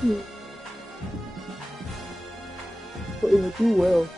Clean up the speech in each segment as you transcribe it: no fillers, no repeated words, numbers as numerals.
Put in the do well.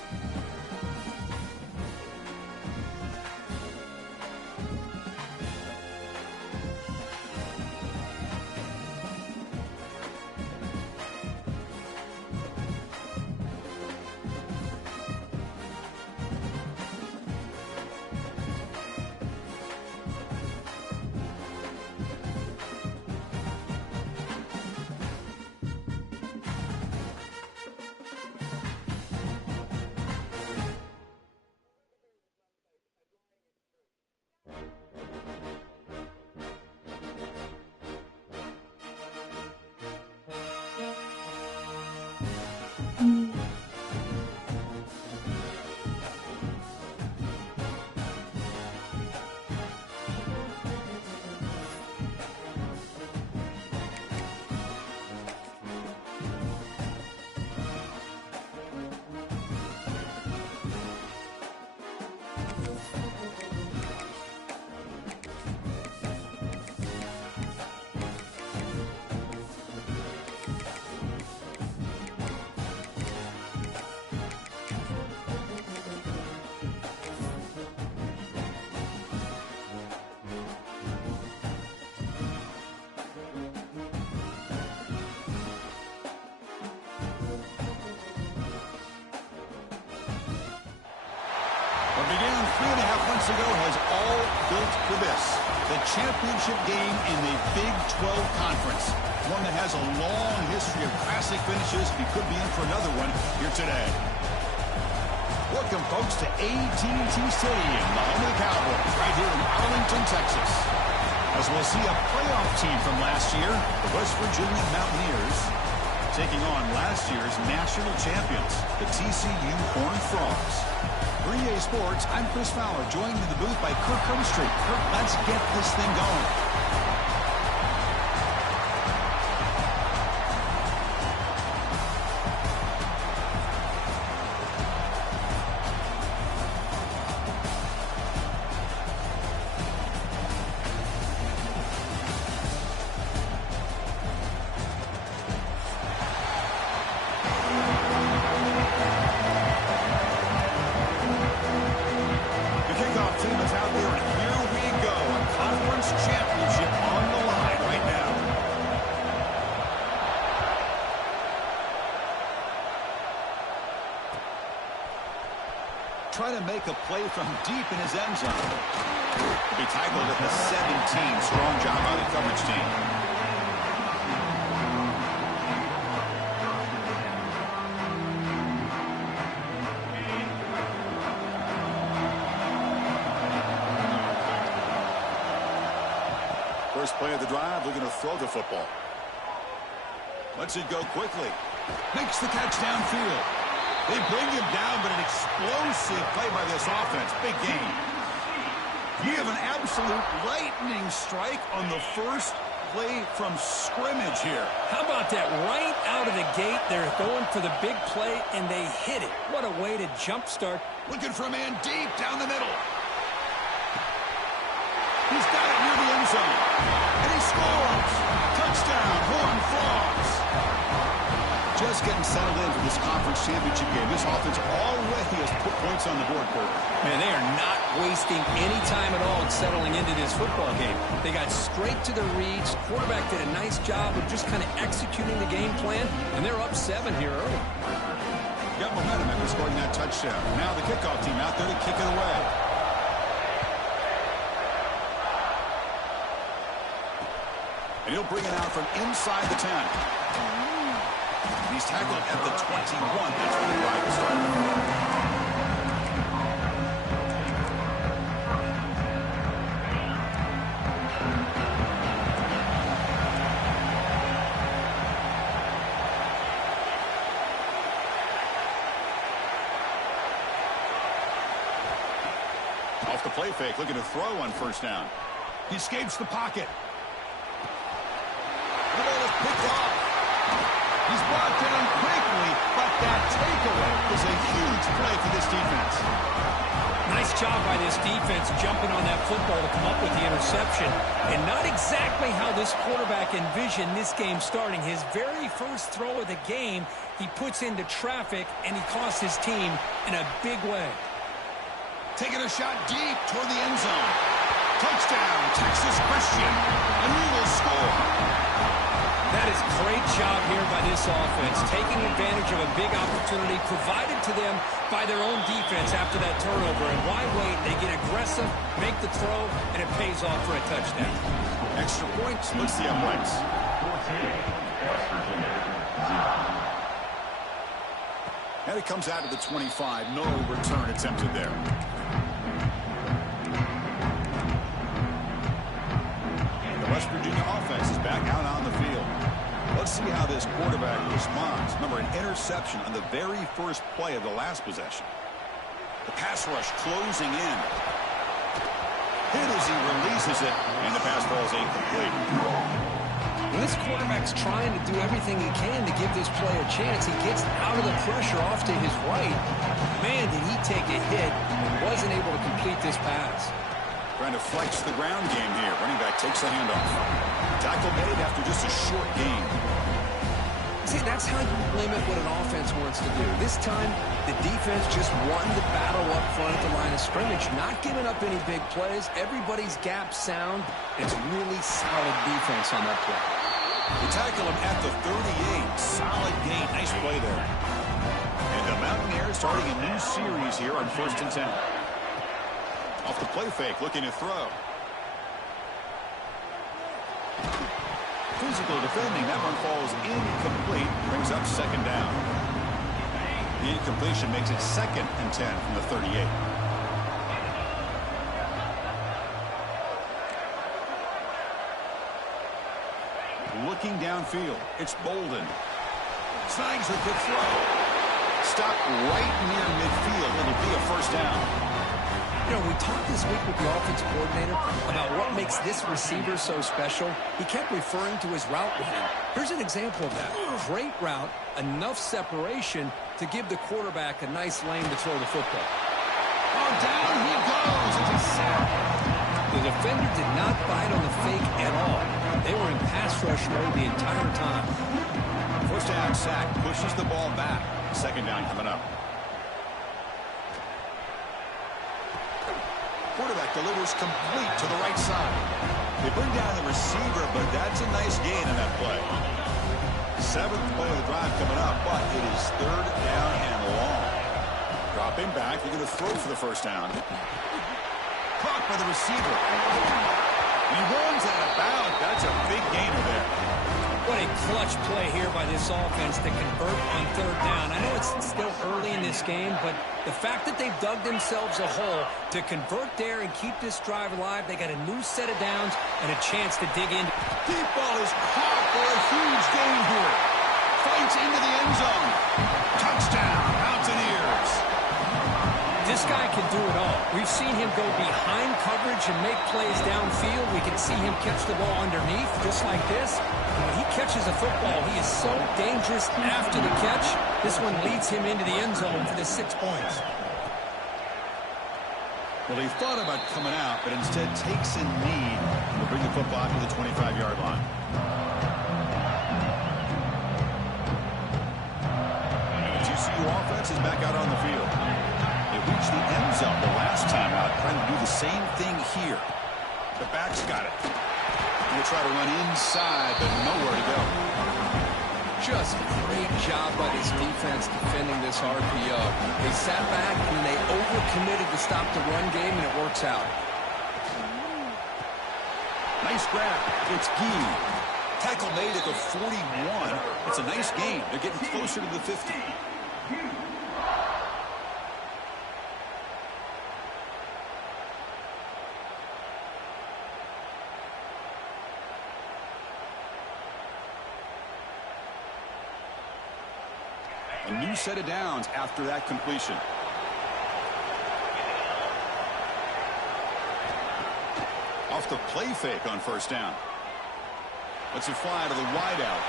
What began 3.5 months ago has all built for this. The championship game in the Big 12 Conference. One that has a long history of classic finishes. He could be in for another one here today. Welcome, folks, to AT&T Stadium, the home of the Cowboys, right here in Arlington, Texas. As we'll see a playoff team from last year, the West Virginia Mountaineers, taking on last year's national champions, the TCU Horned Frogs. For EA Sports, I'm Chris Fowler, joined in the booth by Kirk Herbstreit. Kirk, let's get this thing going. Trying to make a play from deep in his end zone. He'll be tackled at the 17. Strong job by the coverage team. First play of the drive, looking to throw the football. Lets it go quickly. Makes the catch downfield. They bring him down, but an explosive play by this offense. Big game. You have an absolute lightning strike on the first play from scrimmage here. How about that? Right out of the gate, they're going for the big play, and they hit it. What a way to jumpstart. Looking for a man deep down the middle. He's got it near the end zone. And he scores. Touchdown, Horned Frogs. Just getting settled in for this conference championship game. This offense already has put points on the board, Kurt. Man, they are not wasting any time at all settling into this football game. They got straight to the reads. Quarterback did a nice job of just kind of executing the game plan, and they're up 7 here early. Got momentum after scoring that touchdown. Now the kickoff team out there to kick it away. And he'll bring it out from inside the 10. He's tackled at the 21. That's where the drive will start. Off the play fake, looking to throw on first down. He escapes the pocket. The ball is picked off. He's brought down quickly, but that takeaway is a huge play for this defense. Nice job by this defense jumping on that football to come up with the interception. And not exactly how this quarterback envisioned this game starting. His very first throw of the game, he puts into traffic, and he costs his team in a big way. Taking a shot deep toward the end zone. Touchdown, Texas Christian. And we will score. That is a great job here by this offense, taking advantage of a big opportunity provided to them by their own defense after that turnover. And why wait? They get aggressive, make the throw, and it pays off for a touchdown. Extra point splits the uprights. And it comes out to the 25. No return attempted there. The West Virginia offense is back out on the field. Let's see how this quarterback responds. Remember, an interception on the very first play of the last possession. The pass rush closing in. Hit as he releases it, and the pass falls incomplete. When this quarterback's trying to do everything he can to give this play a chance, he gets out of the pressure off to his right. Man, did he take a hit and wasn't able to complete this pass. Trying to flex the ground game here. Running back takes the handoff. Tackle made after just a short gain. See, that's how you limit what an offense wants to do. This time, the defense just won the battle up front at the line of scrimmage, not giving up any big plays. Everybody's gap sound. It's really solid defense on that play. They tackle him at the 38. Solid gain. Nice play there. And the Mountaineers starting a new series here on 1st and 10. Off the play fake, looking to throw. Physical defending. That one falls incomplete. Brings up 2nd down. The incompletion makes it 2nd and 10 from the 38. Looking downfield. It's Bolden. Snags with the throw. Stop right near midfield. It'll be a 1st down. You know, we talked this week with the offensive coordinator about what makes this receiver so special. He kept referring to his route running. Here's an example of that. Great route, enough separation to give the quarterback a nice lane to throw the football. Oh, down he goes. It's a sack. The defender did not bite on the fake at all. They were in pass rush mode the entire time. 1st down sack pushes the ball back. 2nd down coming up. Quarterback delivers complete to the right side. They bring down the receiver, but that's a nice gain in that play. 7th play of the drive coming up, but it is 3rd down and long. Dropping back, they're going to throw for the 1st down. Caught by the receiver. He runs out of bounds. That's a big gainer there. What a clutch play here by this offense to convert on 3rd down. I know it's still early in this game, but the fact that they've dug themselves a hole to convert there and keep this drive alive, they got a new set of downs and a chance to dig in. Deep ball is caught for a huge gain here. Fights into the end zone. Touchdown, Mountaineers. This guy can do it all. We've seen him go behind coverage and make plays downfield. We can see him catch the ball underneath, just like this. And when he catches a football, he is so dangerous after the catch. This one leads him into the end zone for the 6 points. Well, he thought about coming out, but instead takes a knee to bring the football to the 25-yard line. And the TCU offense is back out on the field. They reached the end zone the last time out, trying to do the same thing here. The back's got it. He'll try to run inside, but nowhere to go. Just a great job by this defense defending this RPO. They sat back and they overcommitted to stop the run game, and it works out. Nice grab. It's Gee. Tackle made at the 41. It's a nice gain. They're getting closer to the 50. A new set of downs after that completion. Off the play fake on 1st down. Lets it fly to the wideout.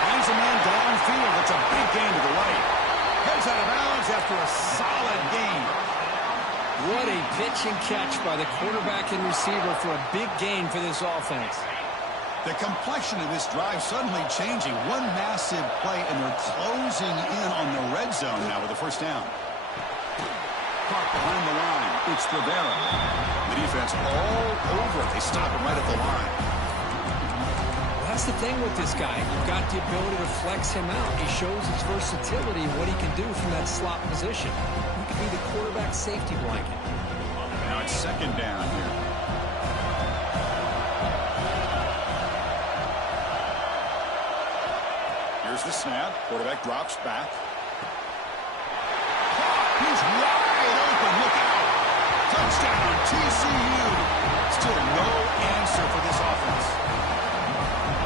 Finds a man downfield. It's a big gain to the right. Heads out of bounds after a solid gain. What a pitch and catch by the quarterback and receiver for a big gain for this offense. The complexion of this drive suddenly changing. One massive play, and they're closing in on the red zone now with a first down. Park behind the line. It's Rivera. The defense all over it. They stop him right at the line. Well, that's the thing with this guy. You've got the ability to flex him out. He shows his versatility and what he can do from that slot position. He could be the quarterback safety blanket. Now it's second down here. Here's the snap. Quarterback drops back. He's wide open. Look out. Touchdown, TCU. Still no answer for this offense.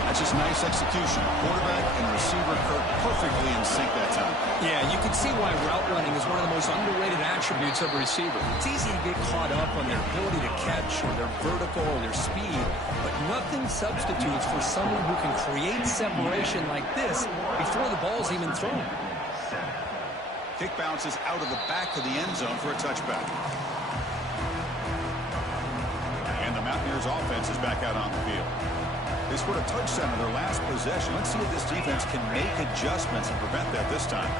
That's just nice execution. Quarterback and receiver perfectly in sync that time. Yeah, you can see why route running is one of the most underrated attributes of a receiver. It's easy to get caught up on their ability to catch or their vertical or their speed, but nothing substitutes for someone who can create separation like this before the ball's even thrown. Kick bounces out of the back of the end zone for a touchback. And the Mountaineers offense is back out on the field. They scored a touchdown in their last possession. Let's see if this defense can make adjustments and prevent that this time.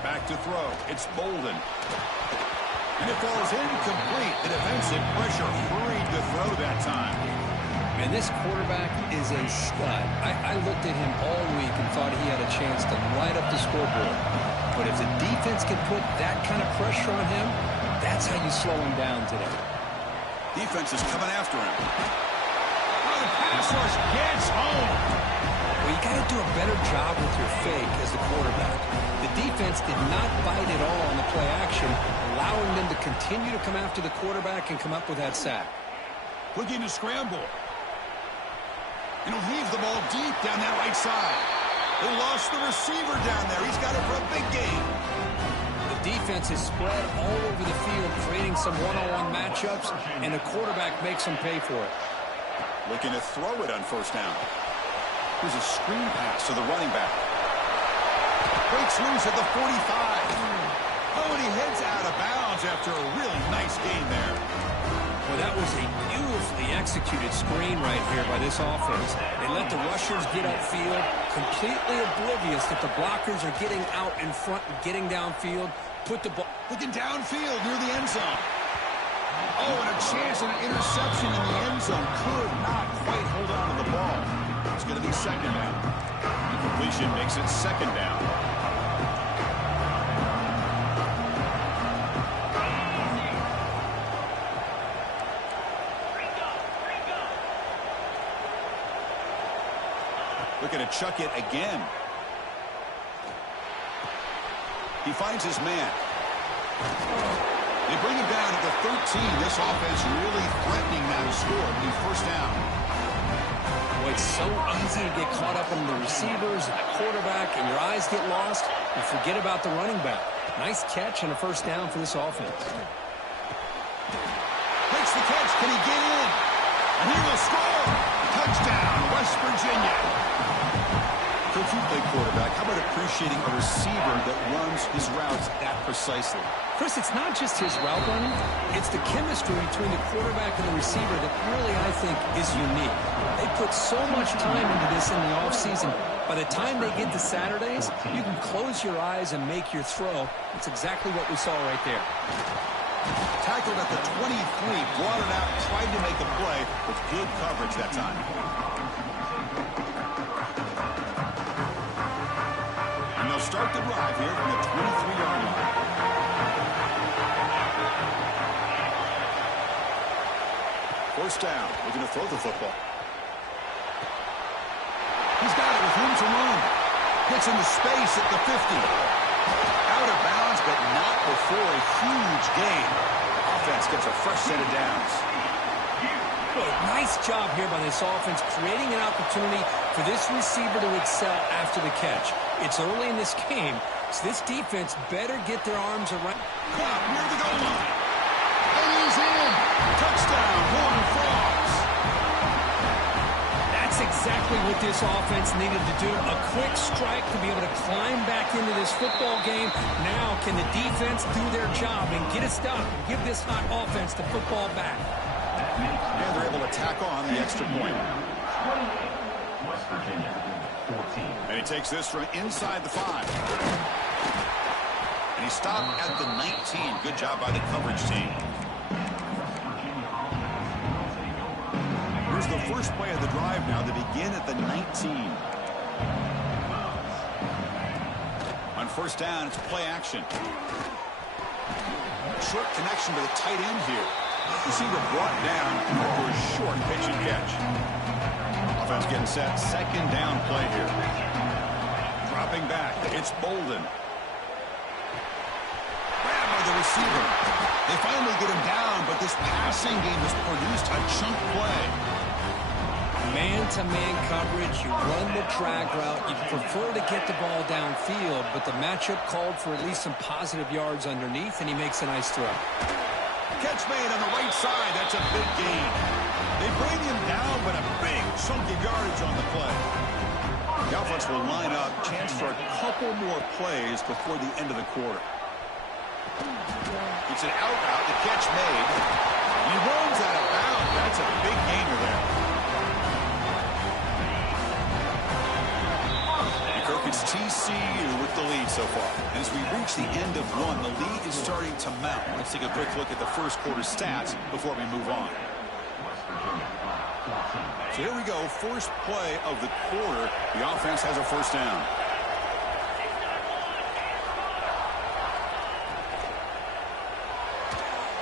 Back to throw. It's Bolden. And it falls incomplete. The defensive pressure hurried to throw that time. And this quarterback is a stud. I looked at him all week and thought he had a chance to light up the scoreboard. But if the defense can put that kind of pressure on him, that's how you slow him down today. Defense is coming after him. The pass rush gets home. Well, you got to do a better job with your fake as the quarterback. The defense did not bite at all on the play action, allowing them to continue to come after the quarterback and come up with that sack. Looking to scramble. And he'll heave the ball deep down that right side. They lost the receiver down there. He's got it for a big gain. The defense is spread all over the field, creating some one-on-one matchups, and the quarterback makes them pay for it. Looking to throw it on first down. Here's a screen pass to the running back. Breaks loose at the 45. Oh, and he heads out of bounds after a really nice gain there. Well, that was a beautifully executed screen right here by this offense. They let the rushers get upfield, completely oblivious that the blockers are getting out in front and getting downfield. Put the ball... Looking downfield near the end zone. Oh, and a chance at an interception in the end zone. Could not quite hold on to the ball. It's going to be second down. Incompletion makes it second down. Looking to chuck it again. He finds his man. They bring him down at the 13. This offense really threatening now to score. The first down. Well, it's so easy to get caught up in the receivers and the quarterback, and your eyes get lost. You forget about the running back. Nice catch and a first down for this offense. Makes the catch. Can he get in? And he will score. Touchdown, West Virginia. Coach, you play quarterback. How about appreciating a receiver that runs his routes that precisely? Chris, it's not just his route running. It's the chemistry between the quarterback and the receiver that really, I think, is unique. They put so much time into this in the offseason. By the time they get to Saturdays, you can close your eyes and make your throw. It's exactly what we saw right there. Tackled at the 23, brought it out, tried to make a play with good coverage that time. And they'll start the drive here from the 23-yard line. First down, looking to throw the football. He's got it with room to run. Gets into space at the 50. Out of bounds, but not before a huge gain. Offense gets a fresh set of downs. Well, nice job here by this offense, creating an opportunity for this receiver to excel after the catch. It's early in this game, so this defense better get their arms around. Caught near the goal line. And he's in. Touchdown, Horned Frogs. That's exactly what this offense needed to do. A quick strike to be able to climb back into this football game. Now can the defense do their job and get a stop and give this hot offense the football back? And they're able to tack on the extra point. And he takes this from inside the 5. And he stopped at the 19. Good job by the coverage team. Here's the first play of the drive now. They begin at the 19. On first down, it's play action. Short connection to the tight end here. Receiver brought down for a short pitch and catch. Offense getting set. Second down play here. Dropping back. It's Bolden. Grab by the receiver. They finally get him down, but this passing game has produced a chunk play. Man-to-man coverage, you run the drag route. You prefer to get the ball downfield, but the matchup called for at least some positive yards underneath, and he makes a nice throw. Catch made on the right side. That's a big gain. They bring him down, but a big chunk of yardage on the play. The offense will line up. Chance for a couple more plays before the end of the quarter. It's an out route. The catch made. He runs out of bounds. That's a big gainer there. It's TCU with the lead so far. And as we reach the end of one, the lead is starting to mount. Let's take a quick look at the first quarter stats before we move on. So here we go. First play of the quarter. The offense has a first down.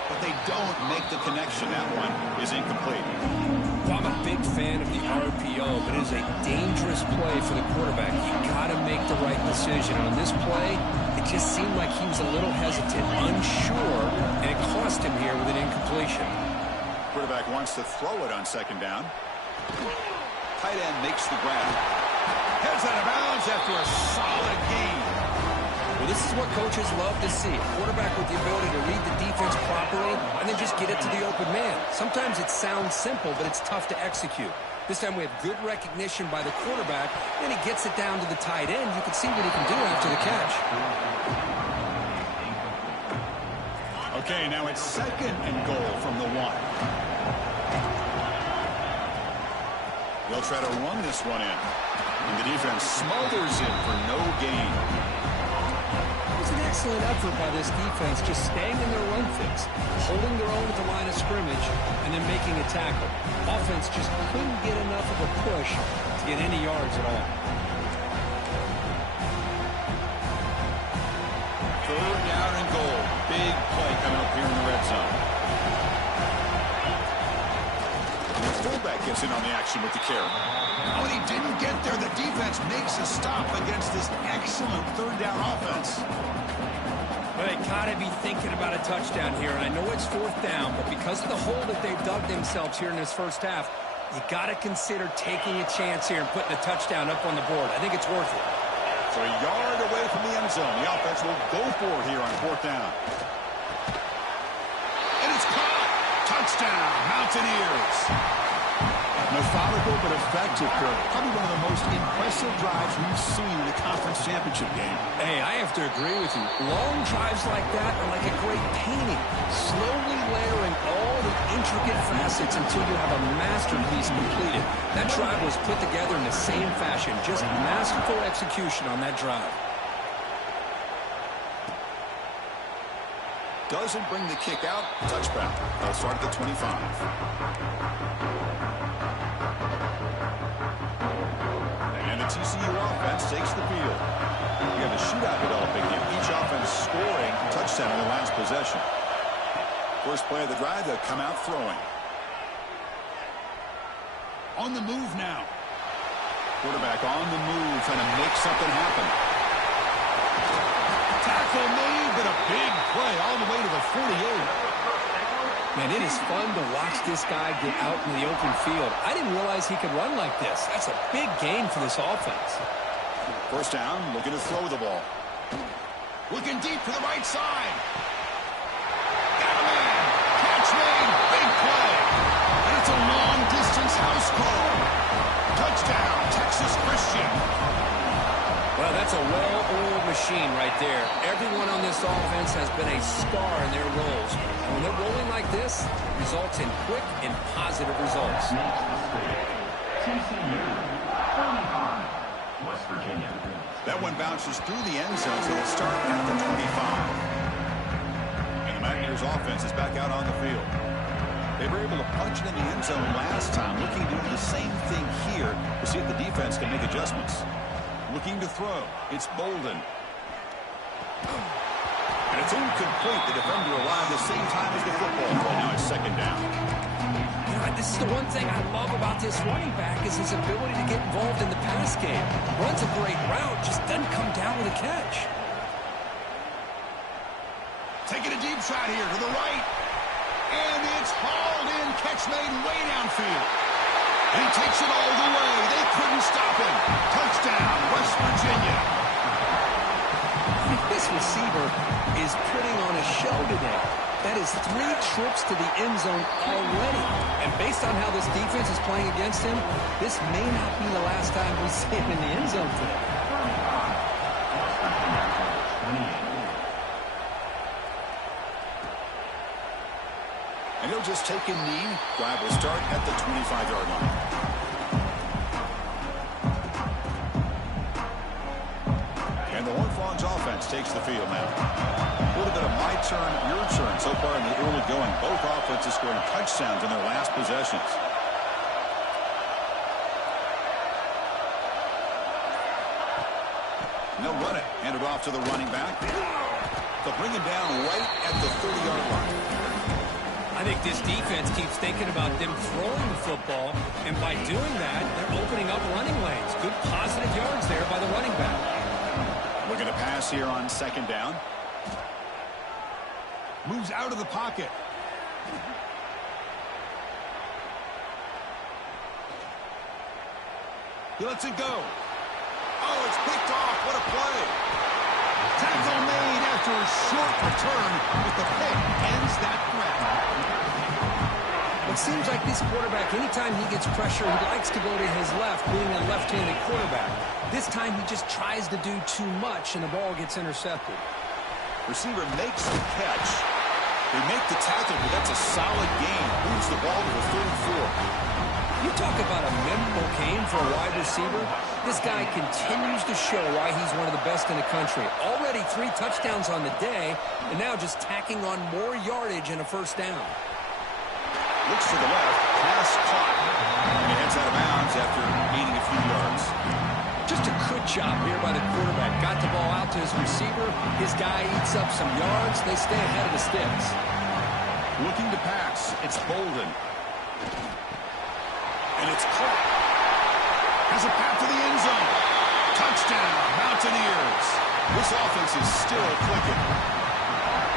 But they don't make the connection. That one is incomplete. Well, I'm a big fan of the RPO, but it is a dangerous play for the quarterback. You got to make the right decision. On this play, it just seemed like he was a little hesitant, unsure, and it cost him here with an incompletion. Quarterback wants to throw it on second down. Tight end makes the grab. Heads out of bounds after a solid gain. Well, this is what coaches love to see. A quarterback with the ability to read the defense properly and then just get it to the open man. Sometimes it sounds simple, but it's tough to execute. This time we have good recognition by the quarterback, and he gets it down to the tight end. You can see what he can do after the catch. Okay, now it's second and goal from the 1. They'll try to run this one in. And the defense smothers it for no gain. It was an excellent effort by this defense, just staying in their run fix, holding their own at the line of scrimmage, and then making a tackle. Offense just couldn't get enough of a push to get any yards at all. Third down and goal. Big play coming up here in the red zone. The fullback gets in on the action with the carry. When he didn't get there, the defense makes a stop against this excellent third down offense. Well, they got to be thinking about a touchdown here. And I know it's fourth down, but because of the hole that they've dug themselves here in this first half, you got to consider taking a chance here and putting a touchdown up on the board. I think it's worth it. So a yard away from the end zone. The offense will go for it here on fourth down. And it's caught. Touchdown, Mountaineers. Methodical but effective, Kirk. Probably one of the most impressive drives we've seen in a conference championship game. Hey, I have to agree with you. Long drives like that are like a great painting. Slowly layering all the intricate facets until you have a masterpiece completed. That drive was put together in the same fashion. Just masterful execution on that drive. Doesn't bring the kick out. Touchback. They'll start at the 25. And the TCU offense takes the field. You have a shootout developing here. Each offense scoring a touchdown in the last possession. First play of the drive, they'll come out throwing. On the move now. Quarterback on the move, trying to make something happen. Tackle made, but a big play all the way to the 48. Man, it is fun to watch this guy get out in the open field. I didn't realize he could run like this. That's a big gain for this offense. First down, looking to throw the ball. Looking deep to the right side. Got a man. Catch made. Big play. And it's a long-distance house call. Touchdown. That's a well-oiled machine right there. Everyone on this offense has been a star in their roles. And when they're rolling like this, it results in quick and positive results. TCU, 35, West Virginia. That one bounces through the end zone, so they'll start at the 25. And the Mountaineers offense is back out on the field. They were able to punch it in the end zone last time, looking to do the same thing here to see if the defense can make adjustments. Looking to throw. It's Bolden. And it's incomplete. The defender arrived the same time as the football. Right now it's second down. This is the one thing I love about this running back is his ability to get involved in the pass game. Runs a great route, just doesn't come down with a catch. Taking a deep shot here to the right. And it's hauled in. Catch made way downfield. He takes it all the way. They couldn't stop him. Touchdown, West Virginia. This receiver is putting on a show today. That is 3 trips to the end zone already. And based on how this defense is playing against him, this may not be the last time we see him in the end zone today. And he'll just take a knee. Drive will start at the 25-yard line. And the Horned Frogs offense takes the field now. A little bit of my turn, your turn so far in the early going. Both offenses scoring touchdowns in their last possessions. And they'll run it. Hand it off to the running back. They'll bring him down right at the 30-yard line. I think this defense keeps thinking about them throwing the football, and by doing that, they're opening up running lanes. Good positive yards there by the running back. Looking to pass here on second down. Moves out of the pocket. He lets it go. Oh, it's picked off. What a play. Tackle made after a short return, but the pick ends that threat. It seems like this quarterback, anytime he gets pressure, he likes to go to his left, being a left-handed quarterback. This time he just tries to do too much, and the ball gets intercepted. Receiver makes the catch. They make the tackle, but that's a solid gain. Moves the ball to the 34. You talk about a memorable game for a wide receiver. This guy continues to show why he's one of the best in the country. Already 3 touchdowns on the day, and now just tacking on more yardage and a first down. Looks to the left, pass caught. And he heads out of bounds after gaining a few yards. Just a good job here by the quarterback. Got the ball out to his receiver. His guy eats up some yards. They stay ahead of the sticks. Looking to pass. It's Bolden. And it's caught. Has a path to the end zone. Touchdown, Mountaineers. This offense is still clicking.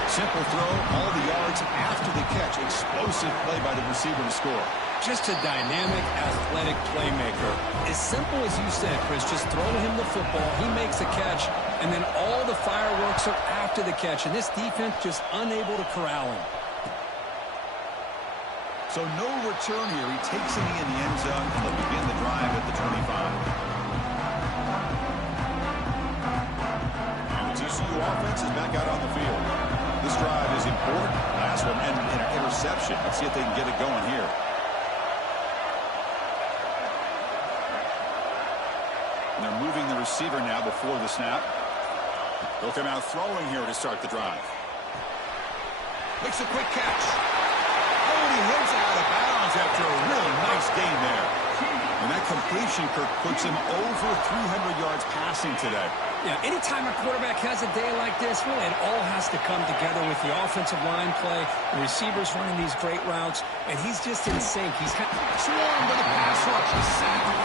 Simple throw, all the yards after the catch. Explosive play by the receiver to score. Just a dynamic, athletic playmaker. As simple as you said, Chris, just throw him the football. He makes a catch, and then all the fireworks are after the catch. And this defense just unable to corral him. So no return here. He takes a knee in the end zone, and they'll begin the drive at the 25. And the TCU offense is back out on the field. This drive is important. Last one ended in an interception. Let's see if they can get it going here. And they're moving the receiver now before the snap. They'll come out throwing here to start the drive. Makes a quick catch. Oh, and he heads out of bounds after a really nice gain there. And that completion, Kirk, puts him over 300 yards passing today. Yeah, anytime a quarterback has a day like this, really it all has to come together with the offensive line play, the receivers running these great routes, and he's just in sync. He's swarmed by the pass rush. He's sacked.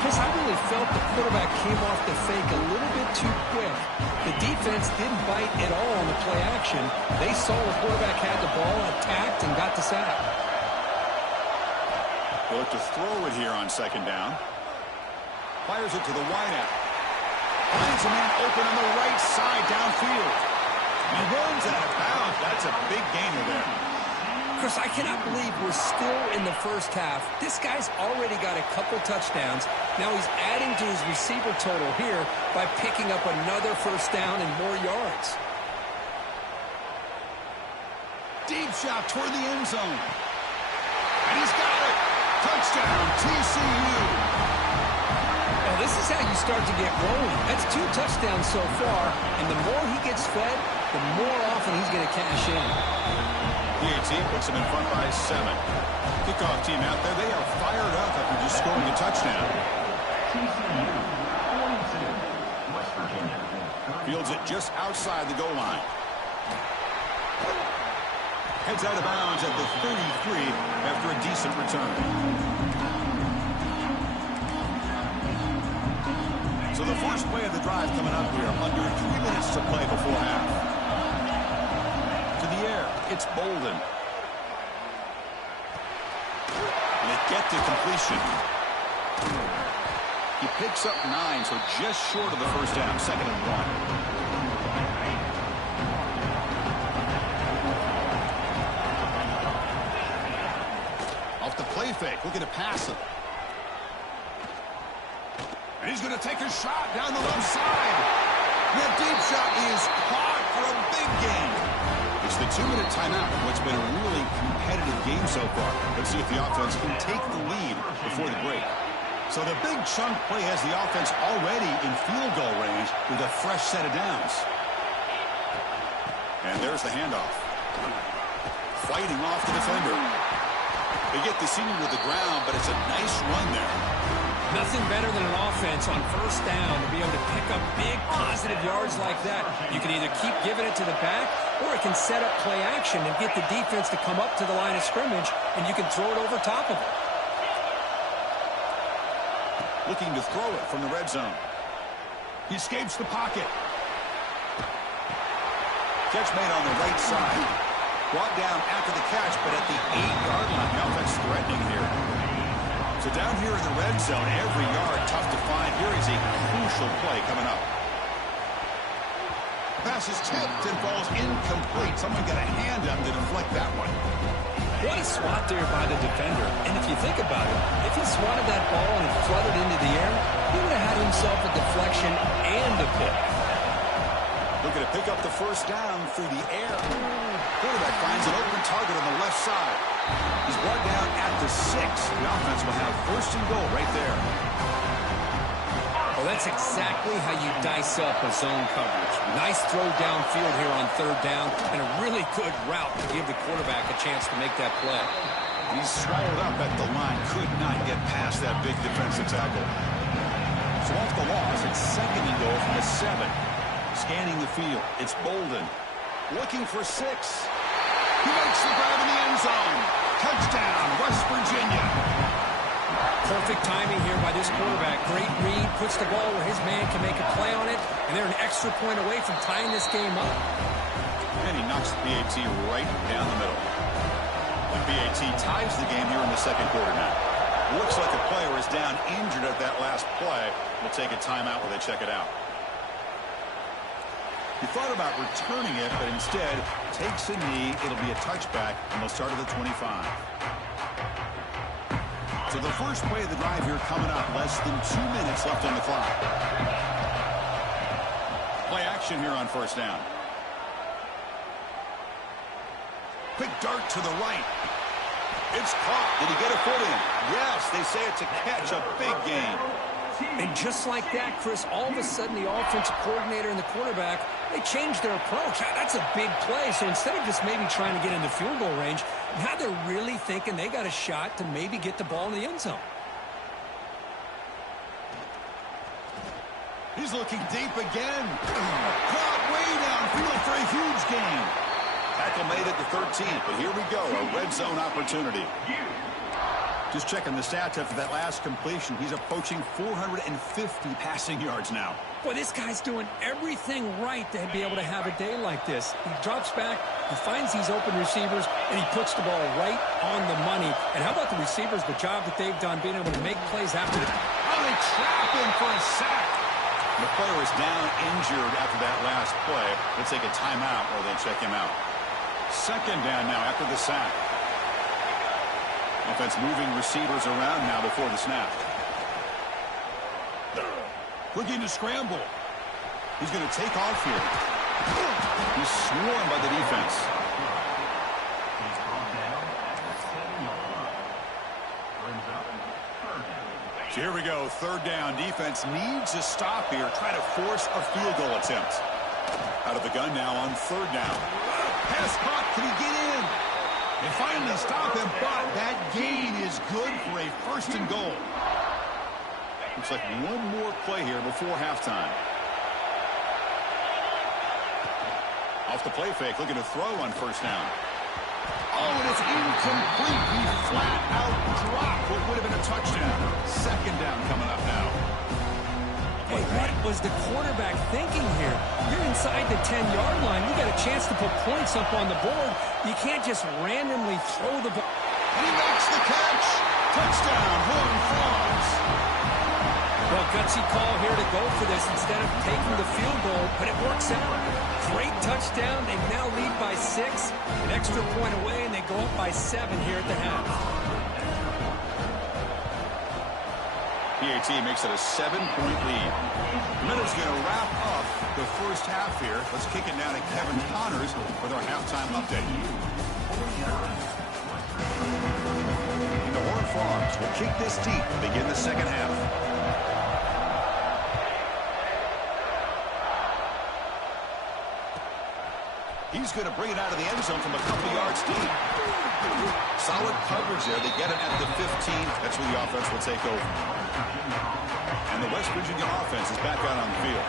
Chris, I really felt the quarterback came off the fake a little bit too quick. The defense didn't bite at all on the play action. They saw the quarterback had the ball, attacked, and got the sack. They look to throw it here on second down. Fires it to the wideout. Finds a man open on the right side downfield. He runs out of bounds. That's a big gainer there. Chris, I cannot believe we're still in the first half. This guy's already got a couple touchdowns. Now he's adding to his receiver total here by picking up another first down and more yards. Deep shot toward the end zone. And he's got it. Touchdown, TCU. Now, this is how you start to get rolling. That's 2 touchdowns so far, and the more he gets fed, the more often he's going to cash in. PAT puts him in front by 7. Kickoff team out there, they are fired up after just scoring a touchdown. TCU 42, West Virginia. Fields it just outside the goal line. Heads out of bounds at the 33 after a decent return. So the first play of the drive coming up here, under 3 minutes to play before half. To the air, it's Bolden. And they get the completion. He picks up 9, so just short of the first down, 2nd and 1. Play fake, looking to pass it. And he's going to take a shot down the left side. That deep shot is caught for a big gain. It's the 2-minute timeout of what's been a really competitive game so far. Let's see if the offense can take the lead before the break. So the big chunk play has the offense already in field goal range with a fresh set of downs. And there's the handoff. Fighting off the defender. They get the senior to the ground, but it's a nice run there. Nothing better than an offense on first down to be able to pick up big positive yards like that. You can either keep giving it to the back, or it can set up play action and get the defense to come up to the line of scrimmage, and you can throw it over top of it. Looking to throw it from the red zone. He escapes the pocket. Catch made on the right side. Brought down after the catch, but at the 8-yard line. The offense threatening here. So down here in the red zone, every yard tough to find. Here is a crucial play coming up. Pass is tipped and falls incomplete. Someone got a hand up to deflect that one. What a swat there by the defender. And if you think about it, if he swatted that ball and it flooded into the air, he would have had himself a deflection and a pick. Looking to pick up the first down through the air. Quarterback finds an open target on the left side. He's brought down at the 6. The offense will have first and goal right there. Well, that's exactly how you dice up a zone coverage. Nice throw downfield here on 3rd down, and a really good route to give the quarterback a chance to make that play. He's swallowed up at the line. Could not get past that big defensive tackle. So off the loss, it's 2nd and goal from the 7. Scanning the field, it's Bolden. Looking for 6. He makes the grab in the end zone. Touchdown, West Virginia. Perfect timing here by this quarterback. Great read, puts the ball where his man can make a play on it, and they're an extra point away from tying this game up. And he knocks the PAT right down the middle. The PAT ties the game here in the 2nd quarter now. Looks like a player is down injured at that last play. We'll take a timeout while they check it out. He thought about returning it, but instead takes a knee. It'll be a touchback, and they'll start at the 25. So the first play of the drive here coming up. Less than 2 minutes left on the clock. Play action here on first down. Quick dart to the right. It's caught. Did he get a foot in? Yes, they say it's a catch, a big gain. And just like that, Chris, all of a sudden the offensive coordinator and the quarterback, they changed their approach. That's a big play. So instead of just maybe trying to get into field goal range, now they're really thinking they got a shot to maybe get the ball in the end zone. He's looking deep again. Caught way downfield for a huge gain. Tackle made at the 13th, but here we go, a red zone opportunity. Just checking the stats after that last completion. He's approaching 450 passing yards now. Boy, this guy's doing everything right to be able to have a day like this. He drops back, he finds these open receivers, and he puts the ball right on the money. And how about the receivers, the job that they've done being able to make plays after the... Oh, they trap him for a sack. The player is down injured after that last play. Let's take a timeout while they check him out. 2nd down now after the sack. Offense moving receivers around now before the snap. Looking to scramble. He's going to take off here. He's swarmed by the defense. So here we go, third down. Defense needs a stop here. Try to force a field goal attempt. Out of the gun now on third down. Pass caught. Can he get in? They finally stop him, but that gain is good for a first and goal. Looks like one more play here before halftime. Off the play fake, looking to throw on first down. Oh, and it's incomplete. He flat out dropped what would have been a touchdown. Second down coming up now. Hey, what was the quarterback thinking here? You're inside the 10-yard line. You got a chance to put points up on the board. You can't just randomly throw the ball. And he makes the catch. Touchdown, Horned Frogs. Well, gutsy call here to go for this instead of taking the field goal, but it works out. Great touchdown. They now lead by 6. An extra point away, and they go up by 7 here at the half. PAT makes it a 7-point lead. Miller's going to wrap up the first half here. Let's kick it now to Kevin Connors with our halftime update. The Horned Frogs will kick this deep to begin the second half. He's going to bring it out of the end zone from a couple yards deep. Solid coverage there. They get it at the 15. That's where the offense will take over. And the West Virginia offense is back out on the field.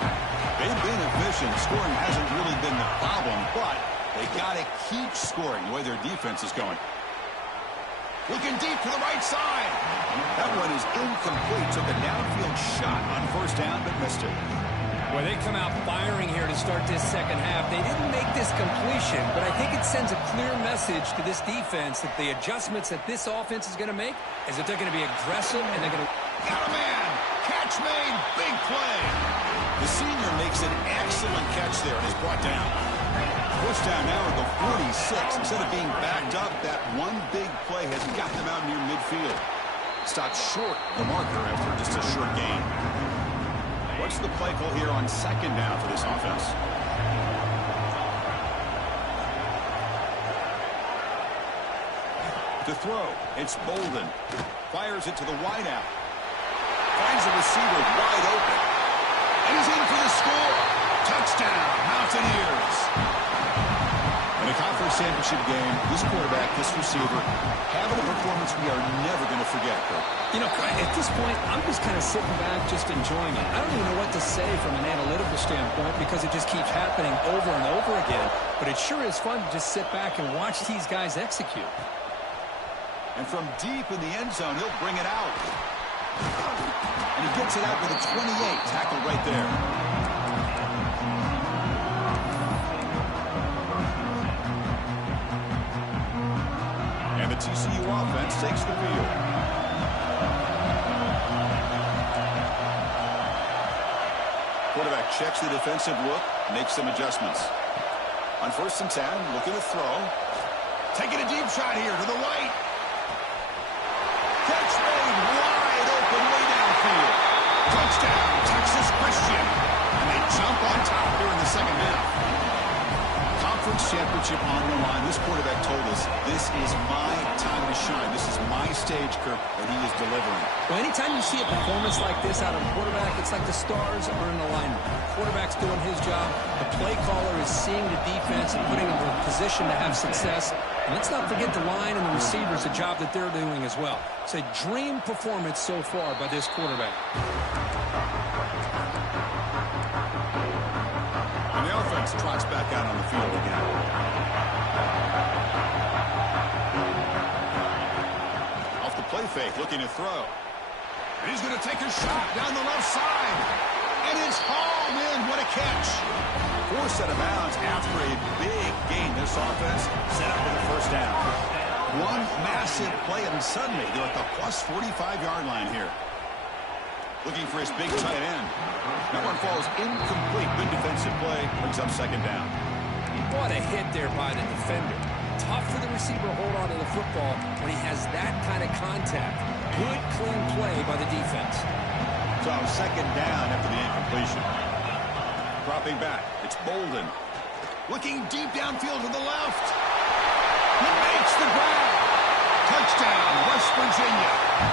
They've been efficient. Scoring hasn't really been the problem, but they got to keep scoring the way their defense is going. Looking deep to the right side. That one is incomplete. Took a downfield shot on first down, but missed it. Well, they come out firing here to start this second half. They didn't make this completion, but I think it sends a clear message to this defense that the adjustments that this offense is going to make is that they're going to be aggressive and they're going to... Got a man! Catch made! Big play! The senior makes an excellent catch there and is brought down. First down now at the 46. Instead of being backed up, that one big play has got them out near midfield. Stopped short the marker after just a short gain. What's the play call here on second down for this offense? To throw, it's Bolden. Fires it to the wideout. Finds a receiver wide open. And he's in for the score. Touchdown, Mountaineers. In a conference championship game, this quarterback, this receiver, having a performance we are never going to forget, Kirk. You know, at this point, I'm just kind of sitting back, just enjoying it. I don't even know what to say from an analytical standpoint because it just keeps happening over and over again. But it sure is fun to just sit back and watch these guys execute. And from deep in the end zone, he'll bring it out. And he gets it out with a 28. Tackled right there. And the TCU offense takes the field. Quarterback checks the defensive look, makes some adjustments. On first and 10, looking to throw. Taking a deep shot here to the right. Catch made wide open way downfield. Touchdown, Texas Christian. And they jump on top here in the second half. Conference championship on the line. This quarterback told us, this is my time to shine. This is my stage, Kirk, and he is delivering. Well, anytime you see a performance like this out of a quarterback, it's like the stars are in alignment. The quarterback's doing his job. The play caller is seeing the defense and putting them in a position to have success. And let's not forget the line and the receivers, the job that they're doing as well. It's a dream performance so far by this quarterback. And the offense trots back out on the field again. Off the play fake, looking to throw. And he's going to take a shot down the left side. And it's hauled in. What a catch. Forced out of bounds after a big gain. This offense set up with a first down. One massive play, and suddenly they're at the plus 45-yard line here. Looking for his big tight end. That one falls incomplete. Good defensive play. Brings up second down. What a hit there by the defender. Tough for the receiver to hold on to the football when he has that kind of contact. Good, clean play by the defense. So second down after the incompletion. Dropping back. It's Bolden. Looking deep downfield to the left. He makes the grab. Touchdown, West Virginia.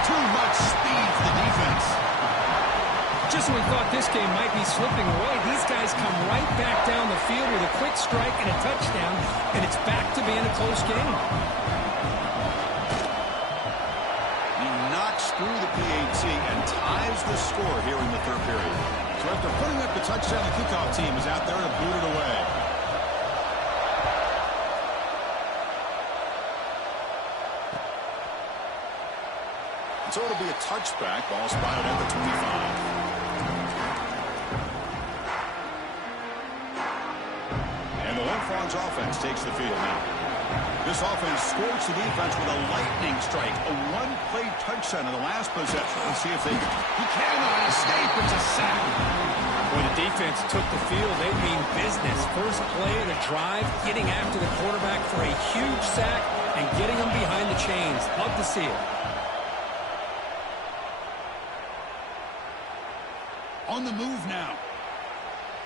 Too much speed for the defense. Just when we thought this game might be slipping away, these guys come right back down the field with a quick strike and a touchdown, and it's back to being a close game. He knocks through the PAT and ties the score here in the third period. So after putting up the touchdown, the kickoff team is out there to boot it away. So it'll be a touchback. Ball spotted at the 25. And the Lone Frogs offense takes the field now. This offense scorched the defense with a lightning strike. A one-play touchdown in the last possession. Let's see if he cannot escape. It's a sack. When the defense took the field, they mean business. First play of the drive, getting after the quarterback for a huge sack and getting him behind the chains. Love to see it. On the move now.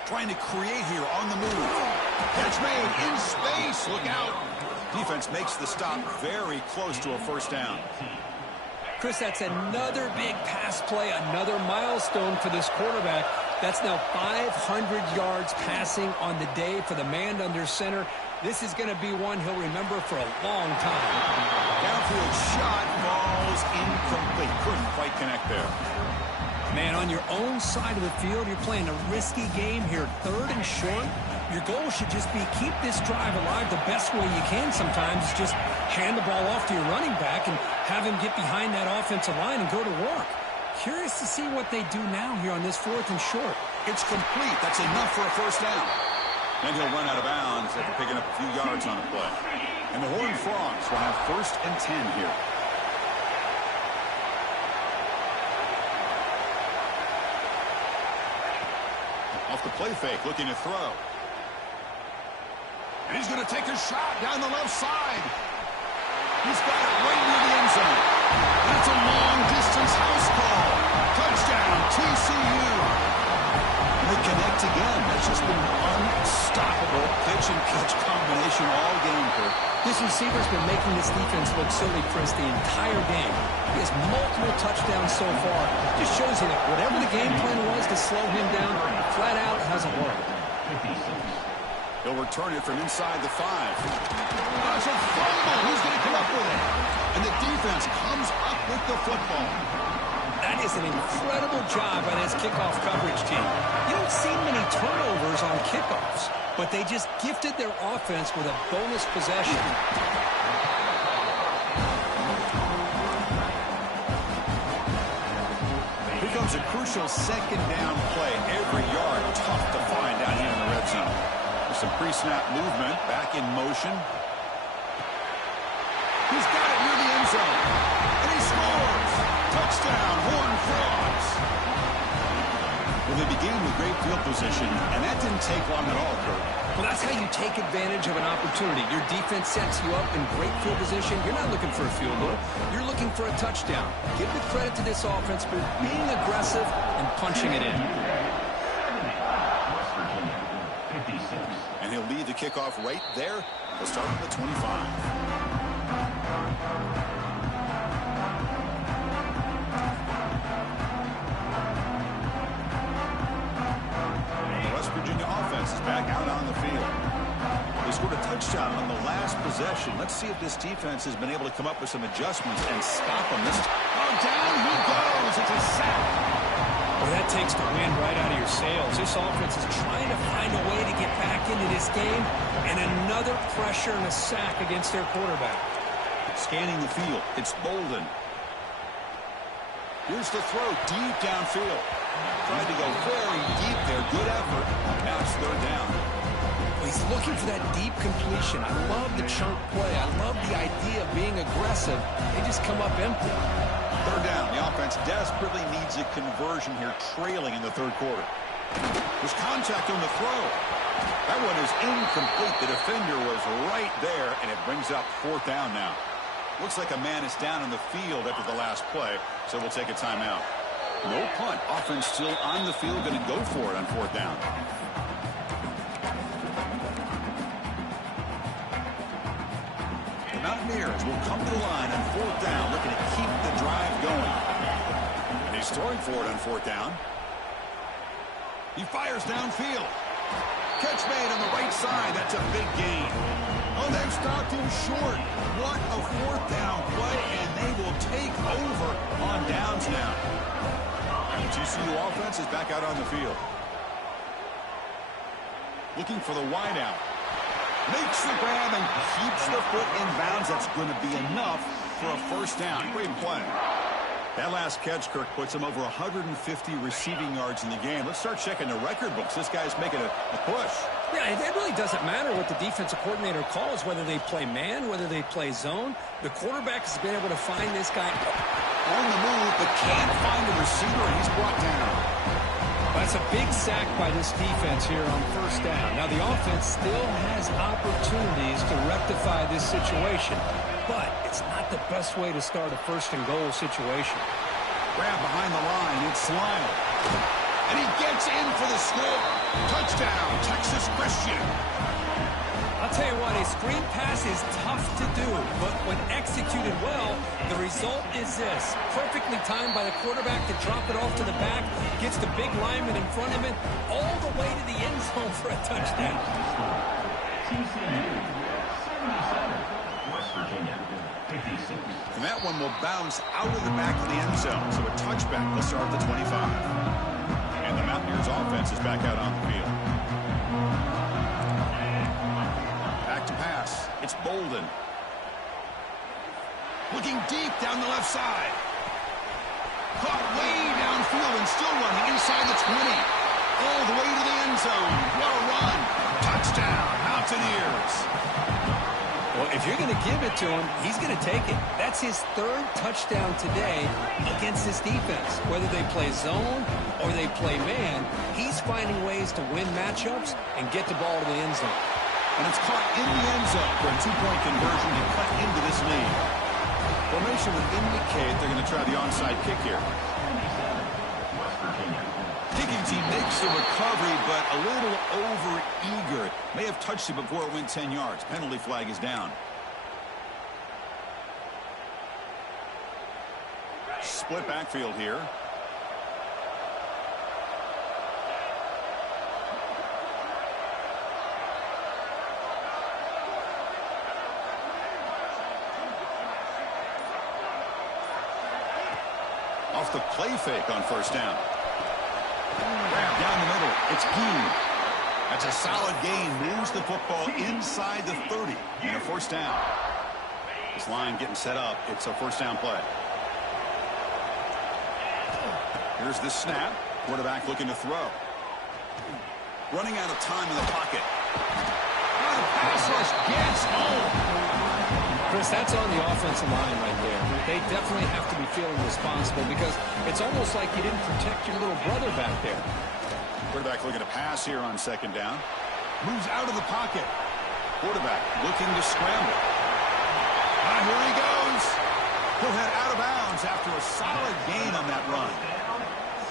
Trying to create here on the move. Catch made in space. Look out. Defense makes the stop very close to a first down. Chris, that's another big pass play, another milestone for this quarterback. That's now 500 yards passing on the day for the man under center. This is going to be one he'll remember for a long time. Downfield shot falls incomplete. Couldn't quite connect there. Man, on your own side of the field, you're playing a risky game here. Third and short. Your goal should just be keep this drive alive the best way you can sometimes. Just hand the ball off to your running back and have him get behind that offensive line and go to work. Curious to see what they do now here on this fourth and short. It's complete. That's enough for a first down. Then he'll run out of bounds after picking up a few yards on the play. And the Horned Frogs will have 1st and 10 here. Off the play fake, looking to throw. And he's going to take a shot down the left side. He's got it right near the end zone. That's a long-distance house call. Touchdown, TCU. They connect again. That's just been unstoppable pitch-and-catch combination all game. This receiver's been making this defense look silly, Chris, the entire game. He has multiple touchdowns so far. Just shows you that whatever the game plan was to slow him down, flat out hasn't worked. He'll return it from inside the 5. That's a fumble. Who's going to come up with it? And the defense comes up with the football. That is an incredible job by this kickoff coverage team. You don't see many turnovers on kickoffs, but they just gifted their offense with a bonus possession. Here comes a crucial second down play. Every yard tough to find out here in the red zone. There's some pre-snap movement, back in motion. He's got it near the end zone. And he scores! Touchdown, Horned Frogs! Well, they began with great field position, and that didn't take long at all, Kurt. Well, that's how you take advantage of an opportunity. Your defense sets you up in great field position. You're not looking for a field goal. You're looking for a touchdown. Give the credit to this offense for being aggressive and punching it in. West Virginia, 56. And he'll lead the kickoff right there. He'll start at the 25. Is back out on the field. They scored a touchdown on the last possession. Let's see if this defense has been able to come up with some adjustments and stop them. Down he goes. It's a sack. Well, that takes the wind right out of your sails. This offense is trying to find a way to get back into this game, and another pressure and a sack against their quarterback. Scanning the field. It's Bolden. Here's the throw deep downfield. Tried to go very deep there. Good effort. Now it's 3rd down. He's looking for that deep completion. I love the chunk play. I love the idea of being aggressive. They just come up empty. 3rd down. The offense desperately needs a conversion here, trailing in the 3rd quarter. There's contact on the throw. That one is incomplete. The defender was right there, and it brings up 4th down now. Looks like a man is down in the field after the last play, so we'll take a timeout. No punt. Offense still on the field, going to go for it on 4th down. The Mountaineers will come to the line on 4th down, looking to keep the drive going. And he's throwing for it on 4th down. He fires downfield. Catch made on the right side. That's a big gain. Oh, they've stopped him short. What a 4th down play, and they will take over on downs now. The TCU offense is back out on the field. Looking for the wideout. Makes the grab and keeps the foot in bounds. That's going to be enough for a 1st down. Great play. That last catch, Kirk, puts him over 150 receiving yards in the game. Let's start checking the record books. This guy's making a push. Yeah, it really doesn't matter what the defensive coordinator calls, whether they play man, whether they play zone. The quarterback has been able to find this guy on the move, but can't find the receiver, and he's brought down. That's a big sack by this defense here on 1st down. Now, the offense still has opportunities to rectify this situation, but it's not the best way to start a 1st and goal situation. Grab behind the line. It's Lyle. And he gets in for the score. Touchdown, Texas Christian. I'll tell you what, a screen pass is tough to do, but when executed well, the result is this. Perfectly timed by the quarterback to drop it off to the back, gets the big lineman in front of him, all the way to the end zone for a touchdown. TCU, 77, West Virginia, 56. And that one will bounce out of the back of the end zone, so a touchback will start at the 25. And the Mountaineers offense is back out on the field. Back to pass. It's Bolden. Looking deep down the left side. Caught way downfield and still running inside the 20. All the way to the end zone. What a run. Touchdown, Mountaineers. Well, if you're going to give it to him, he's going to take it. That's his 3rd touchdown today against this defense. Whether they play zone or they play man, he's finding ways to win matchups and get the ball to the end zone. And it's caught in the end zone for a 2-point conversion to cut into this lead. Formation would indicate they're going to try the onside kick here. Kicking team makes the recovery, but a little over-eager. May have touched it before it went 10 yards. Penalty flag is down. Split backfield here. Off the play fake on 1st down. Grab down the middle. It's Gee. That's a solid gain. Moves the football inside the 30 and a 1st down. This line getting set up. It's a 1st down play. Here's the snap. Quarterback looking to throw. Running out of time in the pocket. Now the pass rush gets home. Chris, that's on the offensive line right there. They definitely have to be feeling responsible because it's almost like you didn't protect your little brother back there. Quarterback looking to pass here on 2nd down. Moves out of the pocket. Quarterback looking to scramble. Here he goes. He'll head out of bounds after a solid gain on that run.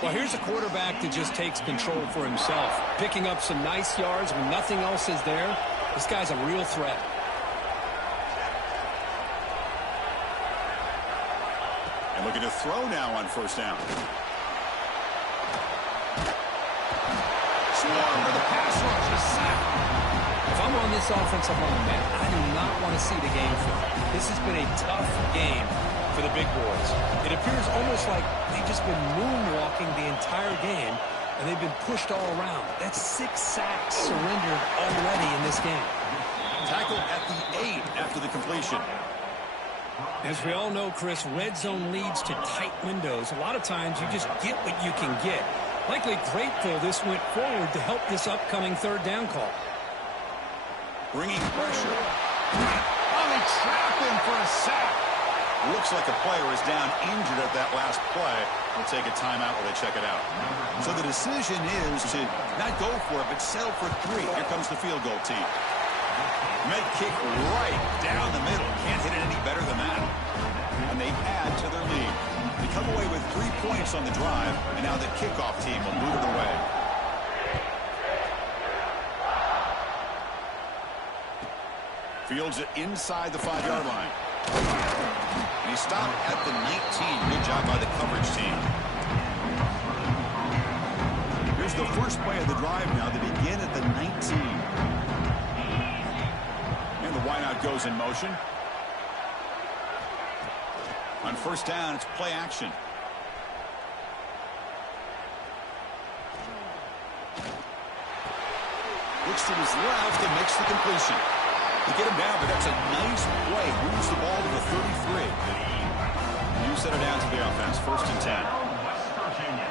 Well, here's a quarterback that just takes control for himself, picking up some nice yards when nothing else is there. This guy's a real threat. And looking to throw now on 1st down. Swarm with a pass rush, a sack. If I'm on this offensive line, man, I do not want to see the game flip. This has been a tough game for the big boys. It appears almost like they've just been moonwalking the entire game, and they've been pushed all around. That's 6 sacks surrendered already in this game. Tackled at the 8 after the completion. As we all know, Chris, red zone leads to tight windows. A lot of times you just get what you can get. Likely grateful this went forward to help this upcoming 3rd down call. Bringing pressure. Oh, they trap him for a sack. Looks like a player is down injured at that last play. We'll take a timeout while they check it out. So the decision is to not go for it, but settle for 3. Here comes the field goal team. Med kick right down the middle. Can't hit it any better than that. And they add to their lead. They come away with 3 points on the drive, and now the kickoff team will move it away. Fields it inside the 5-yard line. And he stopped at the 19. Good job by the coverage team. Here's the first play of the drive now. They begin at the 19. And the wideout goes in motion. On first down, it's play action. Looks to his left and makes the completion. They get him down, but that's a nice play. Moves the ball to the 33. You set it down to the offense. First and 10. West Virginia.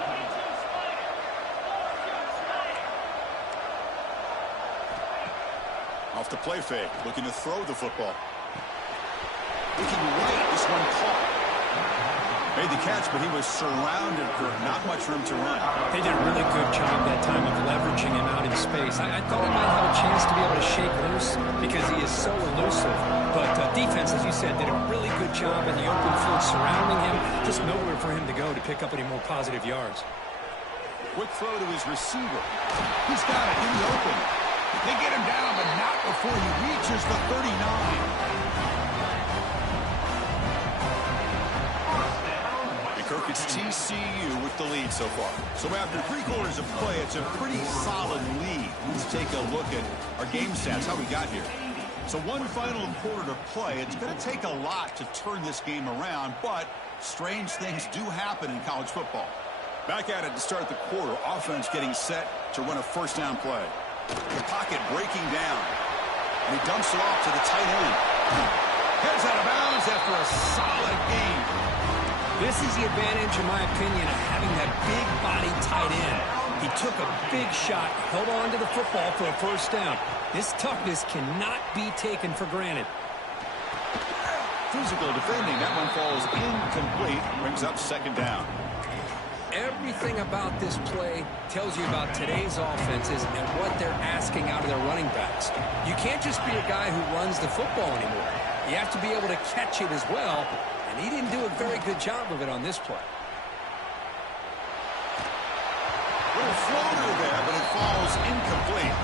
Off the play fake. Looking to throw the football. Looking right. This one caught. Made the catch, but he was surrounded for not much room to run. They did a really good job that time of leveraging him out in space. I thought he might have a chance to be able to shake loose because he is so elusive. But defense, as you said, did a really good job in the open field surrounding him. Just nowhere for him to go to pick up any more positive yards. Quick throw to his receiver. He's got it in the open. They get him down, but not before he reaches the 39. Kirk, it's TCU with the lead so far. So after 3 quarters of play, it's a pretty solid lead. Let's take a look at our game stats, how we got here. So one final quarter to play. It's going to take a lot to turn this game around, but strange things do happen in college football. Back at it to start the quarter. Offense getting set to run a first down play. The pocket breaking down. And he dumps it off to the tight end. Heads out of bounds after a solid game. This is the advantage, in my opinion, of having that big body tight end. He took a big shot, held on to the football for a first down. This toughness cannot be taken for granted. Physical defending. That one falls incomplete. Brings up second down. Everything about this play tells you about today's offenses and what they're asking out of their running backs. You can't just be a guy who runs the football anymore. You have to be able to catch it as well. And he didn't do a very good job of it on this play. Little floater there, but it falls incomplete.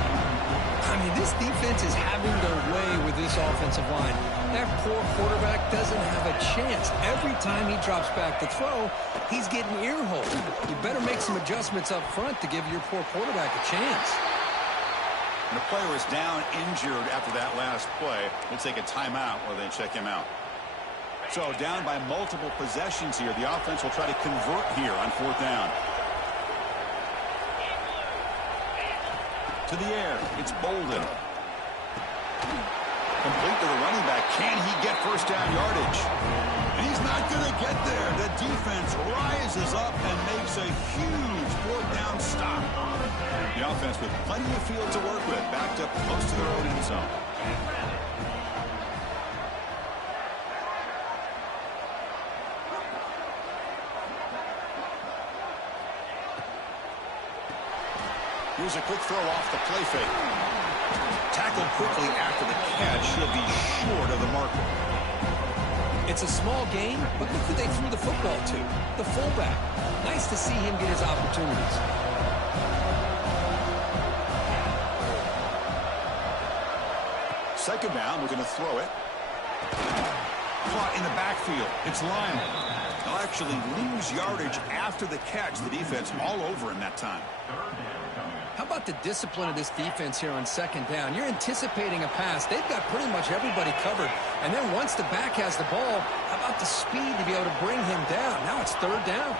I mean, this defense is having their way with this offensive line. That poor quarterback doesn't have a chance. Every time he drops back to throw, he's getting ear-holed. You better make some adjustments up front to give your poor quarterback a chance. And the player is down injured after that last play. We'll take a timeout while they check him out. So down by multiple possessions here. The offense will try to convert here on fourth down. To the air. It's Bolden. Complete to the running back. Can he get first down yardage? And he's not going to get there. The defense rises up and makes a huge fourth down stop. The offense with plenty of field to work with. Backed up close to their own end zone. Here's a quick throw off the play fake. Tackled quickly after the catch. He'll be short of the marker. It's a small game, but look who they threw the football to. The fullback. Nice to see him get his opportunities. Second down, we're going to throw it. Caught in the backfield. It's Lionel. They'll actually lose yardage after the catch. The defense all over him that time. How about the discipline of this defense here on second down? You're anticipating a pass. They've got pretty much everybody covered. And then once the back has the ball, how about the speed to be able to bring him down? Now it's third down.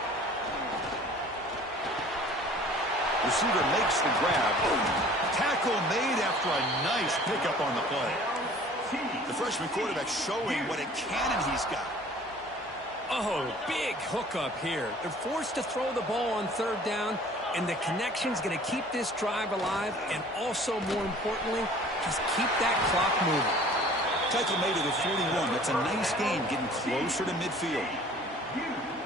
Receiver makes the grab. Tackle made after a nice pickup on the play. The freshman quarterback showing what a cannon he's got. Oh, big hookup here. They're forced to throw the ball on third down, and the connection's going to keep this drive alive, and also, more importantly, just keep that clock moving. Looks like he made it at 41. That's a nice game, getting closer to midfield.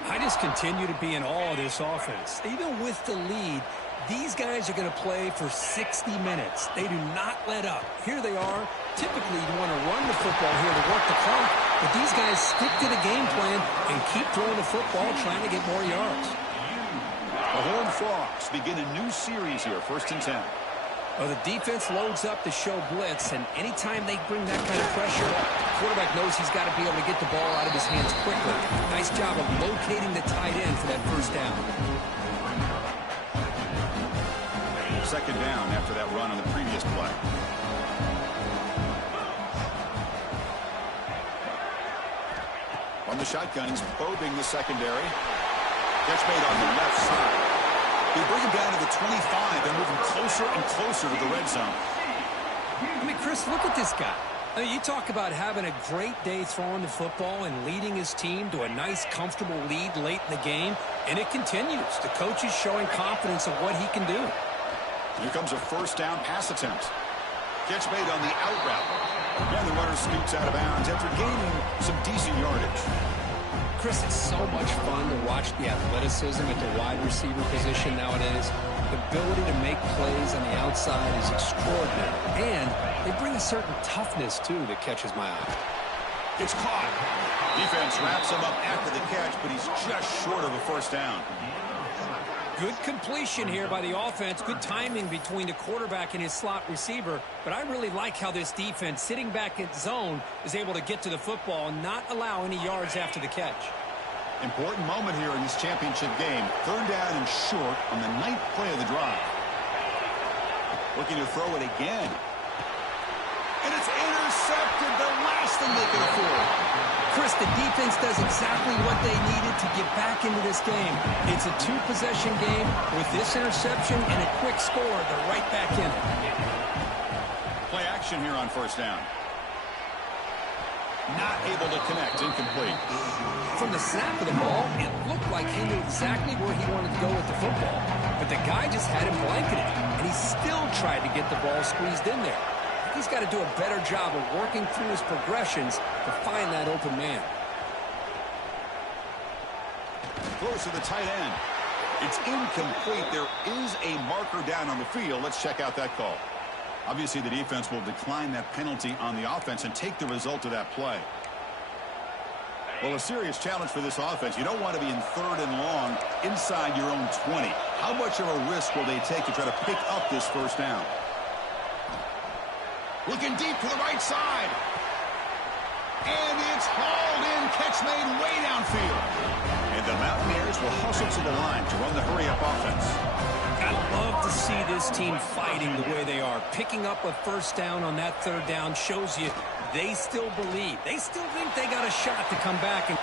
I just continue to be in awe of this offense. Even with the lead, these guys are going to play for 60 minutes. They do not let up. Here they are. Typically, you want to run the football here to work the clock, but these guys stick to the game plan and keep throwing the football, trying to get more yards. The Horned Frogs begin a new series here, 1st and 10. Well, the defense loads up to show blitz, and anytime they bring that kind of pressure, the quarterback knows he's got to be able to get the ball out of his hands quickly. Nice job of locating the tight end for that first down. 2nd down after that run on the previous play. On the shotgun, he's probing the secondary. Catch made on the left side. They bring him down to the 25 and move him closer and closer to the red zone. I mean, Chris, look at this guy. I mean, you talk about having a great day throwing the football and leading his team to a nice, comfortable lead late in the game, and it continues. The coach is showing confidence of what he can do. Here comes a 1st down pass attempt. Catch made on the out route. And the runner scoots out of bounds after gaining some decent yardage. Chris, it's so much fun to watch the athleticism at the wide receiver position nowadays. The ability to make plays on the outside is extraordinary. And they bring a certain toughness, too, that catches my eye. It's caught. Defense wraps him up after the catch, but he's just short of a 1st down. Good completion here by the offense. Good timing between the quarterback and his slot receiver. But I really like how this defense, sitting back in zone, is able to get to the football and not allow any yards after the catch. Important moment here in this championship game. 3rd down and short on the 9th play of the drive. Looking to throw it again. And it's intercepted. The last thing they can afford. Chris, the defense does exactly what they needed to get back into this game. It's a 2-possession game. With this interception and a quick score, they're right back in it. Play action here on 1st down. Not able to connect. Incomplete. From the snap of the ball, it looked like he knew exactly where he wanted to go with the football. But the guy just had him blanketed, and he still tried to get the ball squeezed in there. He's got to do a better job of working through his progressions to find that open man. Close to the tight end. It's incomplete. There is a marker down on the field. Let's check out that call. Obviously, the defense will decline that penalty on the offense and take the result of that play. Well, a serious challenge for this offense. You don't want to be in 3rd and long inside your own 20. How much of a risk will they take to try to pick up this 1st down? Looking deep to the right side. And it's hauled in. Catch made way downfield. And the Mountaineers will hustle to the line to run the hurry-up offense. I love to see this team fighting the way they are. Picking up a 1st down on that 3rd down shows you they still believe. They still think they got a shot to come back. And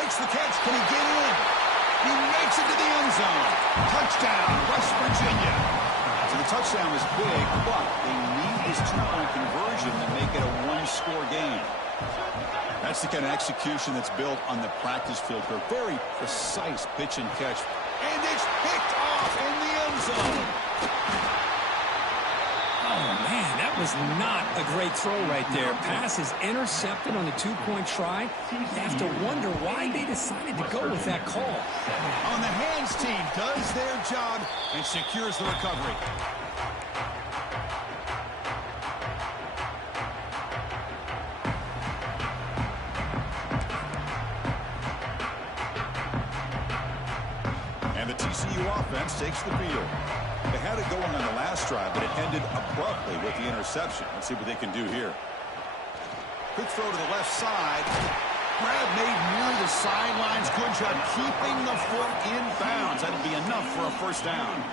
makes the catch. Can he get in? He makes it to the end zone. Touchdown, West Virginia. So the touchdown was big, but they need this 2-point conversion to make it a 1-score game. That's the kind of execution that's built on the practice field for a very precise pitch and catch. And it's picked off in the end zone. oh, man, that was not a great throw right there. Pass is intercepted on the 2-point try. You have to wonder why they decided to go with that call. On the hands team does their job and secures the recovery. And the TCU offense takes the field. They had it going on the last drive, but it ended abruptly with the interception. Let's see what they can do here. Quick throw to the left side. Grab made near the sidelines. Good job keeping the foot in bounds. That'll be enough for a 1st down.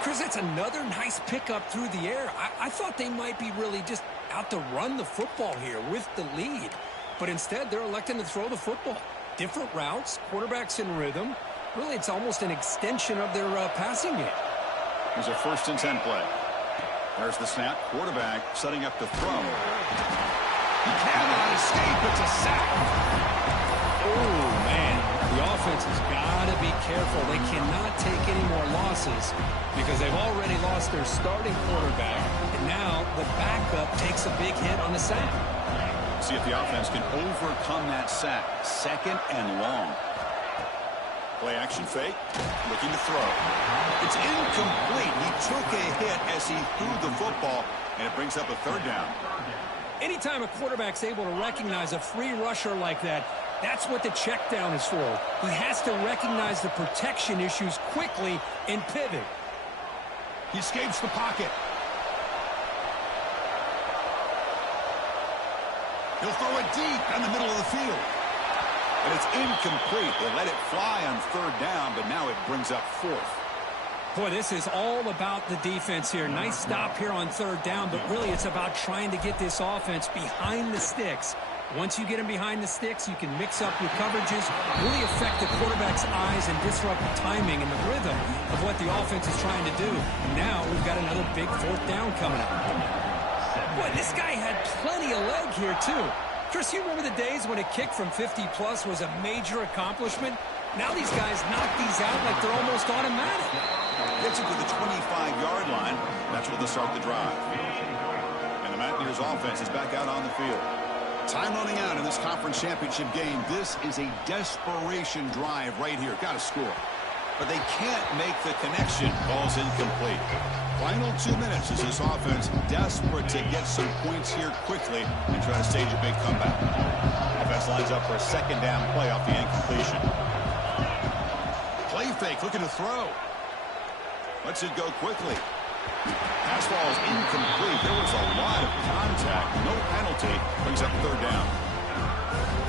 Chris, that's another nice pickup through the air. I thought they might be really just out to run the football here with the lead. But instead, they're electing to throw the football. Different routes, quarterbacks in rhythm. Really, it's almost an extension of their passing game. Here's a 1st and 10 play. There's the snap. Quarterback setting up to throw. He cannot escape. It's a sack. Oh, man. The offense has got to be careful. They cannot take any more losses because they've already lost their starting quarterback, and now the backup takes a big hit on the sack. See if the offense can overcome that sack. 2nd and long. Play action fake. Looking to throw. It's incomplete. He took a hit as he threw the football, and it brings up a 3rd down. Anytime a quarterback's able to recognize a free rusher like that, that's what the check down is for. He has to recognize the protection issues quickly and pivot. He escapes the pocket. He'll throw it deep down the middle of the field. And it's incomplete. They let it fly on 3rd down, but now it brings up 4th. Boy, this is all about the defense here. Nice stop here on 3rd down, but really it's about trying to get this offense behind the sticks. Once you get them behind the sticks, you can mix up your coverages, really affect the quarterback's eyes and disrupt the timing and the rhythm of what the offense is trying to do. Now we've got another big 4th down coming up. Boy, this guy had plenty of leg here, too. Chris, you remember the days when a kick from 50-plus was a major accomplishment? Now these guys knock these out like they're almost automatic. Gets it to the 25-yard line. That's where they'll start the drive. And the Mountaineers offense is back out on the field. Time running out in this conference championship game. This is a desperation drive right here. Got to score. But they can't make the connection. Ball's incomplete. Final 2 minutes as this offense desperate to get some points here quickly and try to stage a big comeback. Offense lines up for a 2nd down play off the incompletion. Play fake, looking to throw. Lets it go quickly. Pass ball is incomplete. There was a lot of contact. No penalty. Brings up 3rd down.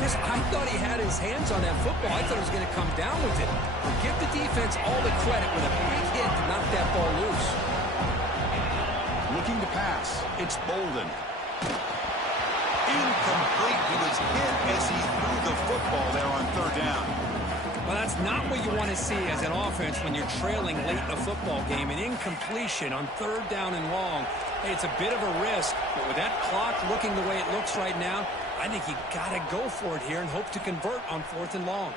Yes, I thought he had his hands on that football. I thought he was going to come down with it. But give the defense all the credit with a big hit to knock that ball loose. Looking to pass. It's Bolden. Incomplete. He was hit as he threw the football there on 3rd down. Well, that's not what you want to see as an offense when you're trailing late in a football game. An incompletion on 3rd down and long. Hey, it's a bit of a risk, but with that clock looking the way it looks right now, I think you got to go for it here and hope to convert on 4th and long.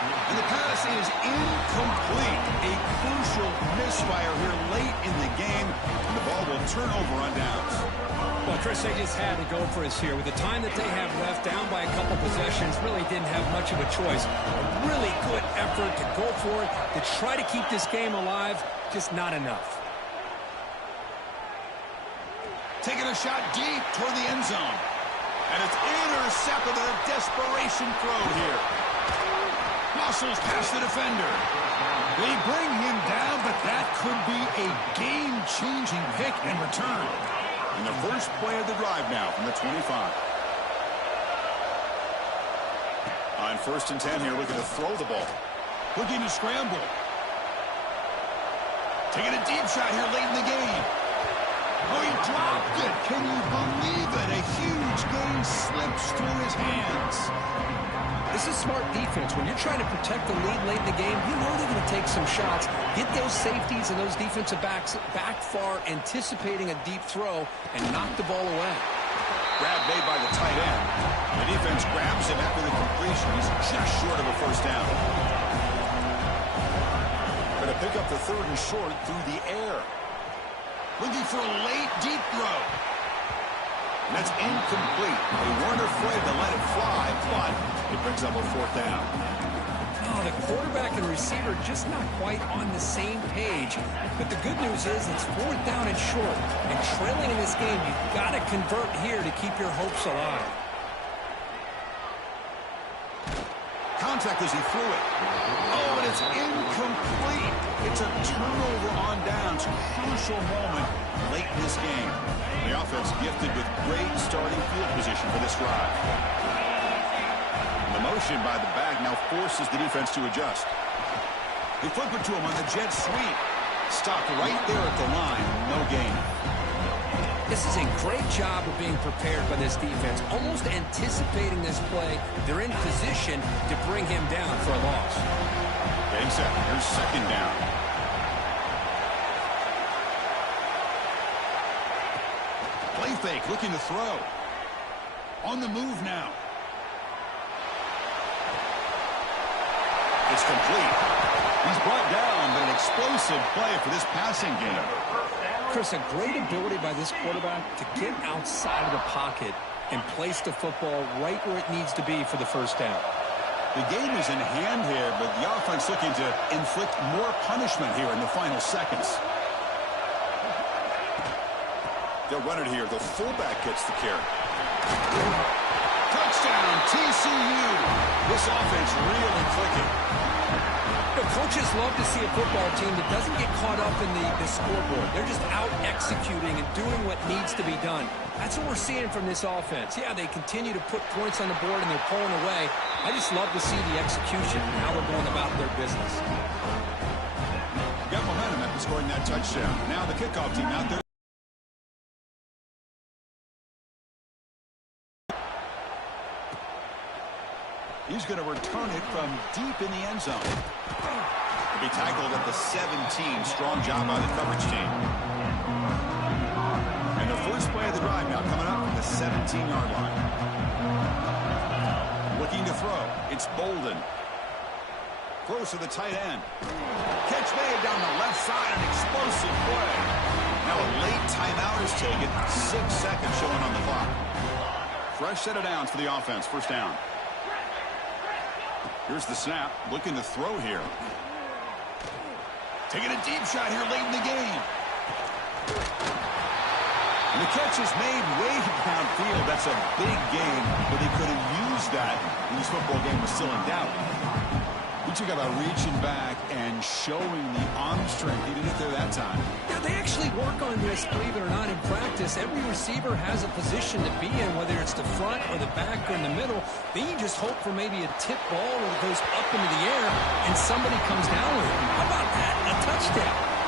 And the pass is incomplete. A crucial misfire here late in the game, and the ball will turn over on downs. Well, Chris, they just had to go for us here. With the time that they have left, down by a couple possessions, really didn't have much of a choice. A really good effort to go for it, to try to keep this game alive, just not enough. Taking a shot deep toward the end zone. And it's intercepted at a desperation throw here. Muscles past the defender. They bring him down, but that could be a game-changing pick and return. And the first play of the drive now from the 25. On 1st and 10 here, looking to throw the ball. Looking to scramble. Taking a deep shot here late in the game. Oh, he dropped it. Can you believe it? A huge gain slips through his hands. This is smart defense. When you're trying to protect the lead late in the game, you know they're going to take some shots, get those safeties and those defensive backs back far, anticipating a deep throw, and knock the ball away. Grab made by the tight end. The defense grabs him after the completion. He's just short of a 1st down. Going to pick up the 3rd and short through the air. Looking for a late, deep throw. And that's incomplete. They weren't afraid to let it fly, but it brings up a 4th down. Oh, the quarterback and receiver just not quite on the same page. But the good news is it's 4th down and short. And trailing in this game, you've got to convert here to keep your hopes alive. Contact as he threw it. Oh, and it's incomplete. It's a turnover on downs. Crucial moment late in this game. The offense gifted with great starting field position for this drive. And the motion by the back now forces the defense to adjust. They flip it to him on the jet sweep. Stopped right there at the line. No gain. This is a great job of being prepared by this defense, almost anticipating this play. They're in position to bring him down for a loss. Getting set. Here's 2nd down. Play fake, looking to throw. On the move now. It's complete. He's brought down, but an explosive play for this passing game. Chris, a great ability by this quarterback to get outside of the pocket and place the football right where it needs to be for the first down. The game is in hand here, but the offense looking to inflict more punishment here in the final seconds. They'll run it here. The fullback gets the carry. Touchdown, TCU. This offense really clicking. The coaches love to see a football team that doesn't get caught up in the scoreboard. They're just out executing and doing what needs to be done. That's what we're seeing from this offense. Yeah, they continue to put points on the board and they're pulling away. I just love to see the execution and how they're going about their business. Got momentum after scoring that touchdown. Now the kickoff team out there. He's going to return it from deep in the end zone. He'll be tackled at the 17. Strong job by the coverage team. And the first play of the drive now coming up from the 17-yard line. Looking to throw. It's Bolden. Throws to the tight end. Catch made down the left side. An explosive play. Now a late timeout is taken. 6 seconds showing on the clock. Fresh set of downs for the offense. First down. Here's the snap. Looking to throw here. Taking a deep shot here late in the game. And the catch is made way downfield. That's a big game, but they could have used that when this football game was still in doubt. We talk about reaching back and showing the arm strength. He did it there that time. Yeah, they actually work on this, believe it or not, in practice. Every receiver has a position to be in, whether it's the front or the back or in the middle. Then you just hope for maybe a tip ball that goes up into the air and somebody comes down with it. How about that? A touchdown.